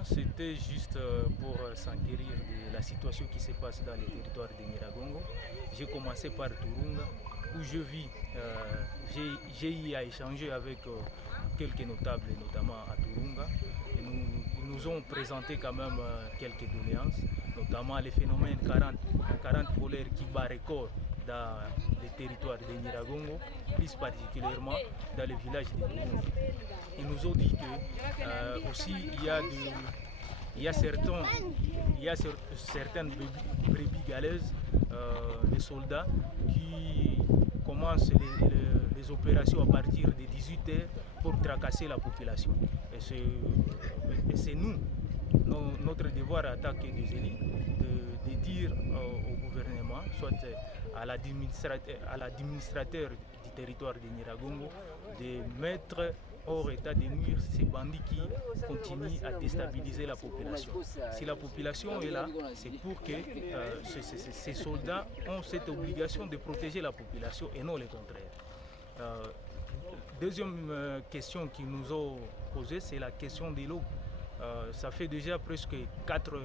Non, c'était juste pour s'enquérir de la situation qui se passe dans les territoires de Nyiragongo. J'ai commencé par Turunga, où je vis. J'ai eu à échanger avec quelques notables, notamment à Turunga. Et ils nous ont présenté quand même quelques doléances, notamment les phénomènes 40 polaires qui bat record dans les territoires de Nyiragongo, plus particulièrement dans le village de Turunga. Ils nous ont dit que aussi il y a certaines brebis galeuses, les soldats qui commencent les opérations à partir de 18h pour tracasser la population. Et c'est nous, notre devoir en tant que des élus, de dire au gouvernement, soit à l'administrateur du territoire de Nyiragongo, de mettre hors état de nuire ces bandits qui continuent à déstabiliser la population. Si la population est là, c'est pour que ces soldats ont cette obligation de protéger la population et non le contraire. Deuxième question qu'ils nous ont posée, c'est la question de l'eau. Ça fait déjà presque 4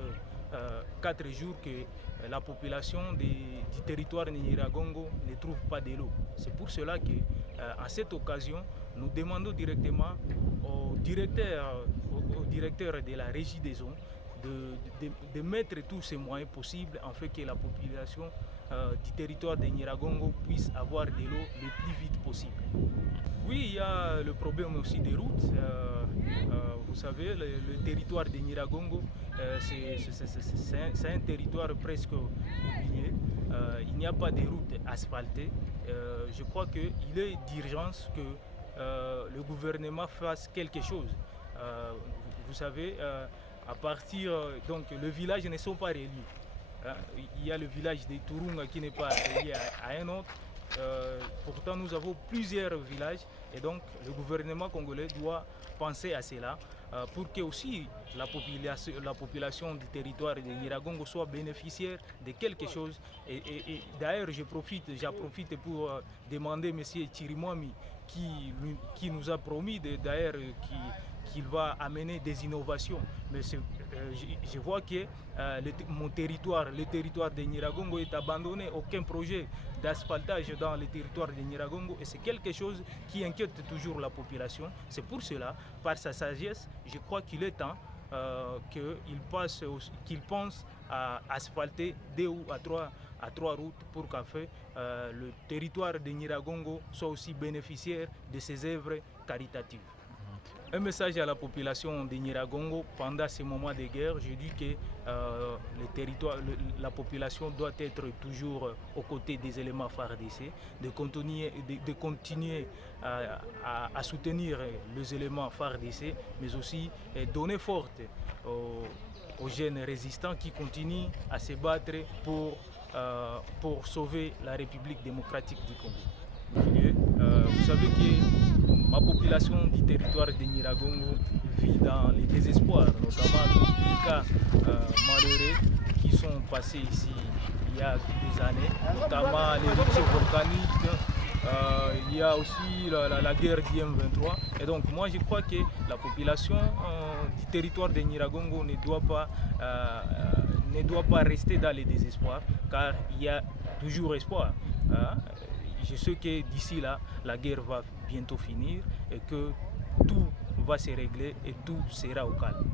jours que la population du territoire de Nyiragongo ne trouve pas de l'eau. C'est pour cela qu'à cette occasion, nous demandons directement au directeur de la régie des eaux de mettre tous ces moyens possibles afin que la population du territoire de Nyiragongo puisse avoir de l'eau le plus vite possible. Oui, il y a le problème aussi des routes. Vous savez, le territoire de Nyiragongo, c'est un territoire presque oublié. Il n'y a pas de routes asphaltées. Je crois qu'il est d'urgence que le gouvernement fasse quelque chose. Vous savez, à partir donc les villages ne sont pas reliés. Il y a le village de Turunga qui n'est pas relié à un autre. Pourtant, nous avons plusieurs villages et donc le gouvernement congolais doit penser à cela pour que aussi la population du territoire de Nyiragongo soit bénéficiaire de quelque chose. Et d'ailleurs, j'en profite pour demander M. Chirimwami qui nous a promis d'ailleurs qu'il va amener des innovations. Mais je vois que mon territoire, le territoire de Nyiragongo est abandonné, aucun projet d'asphaltage dans le territoire de Nyiragongo et c'est quelque chose qui inquiète toujours la population. C'est pour cela, par sa sagesse, je crois qu'il est temps qu'il pense à asphalter 2 ou à 3 routes pour qu'enfin le territoire de Nyiragongo soit aussi bénéficiaire de ces œuvres caritatives. Un message à la population de Nyiragongo pendant ces moments de guerre, je dis que la population doit être toujours aux côtés des éléments FARDC, de continuer à soutenir les éléments FARDC, mais aussi donner force aux jeunes résistants qui continuent à se battre pour sauver la République démocratique du Congo. Vous savez que ma population du territoire de Nyiragongo vit dans le désespoir, notamment des cas malheureux qui sont passés ici il y a des années, notamment les éruptions volcaniques. Il y a aussi la guerre du M23. Et donc moi je crois que la population du territoire de Nyiragongo ne doit pas rester dans le désespoir, car il y a toujours espoir. Je sais que d'ici là, la guerre va bientôt finir et que tout va se régler et tout sera au calme.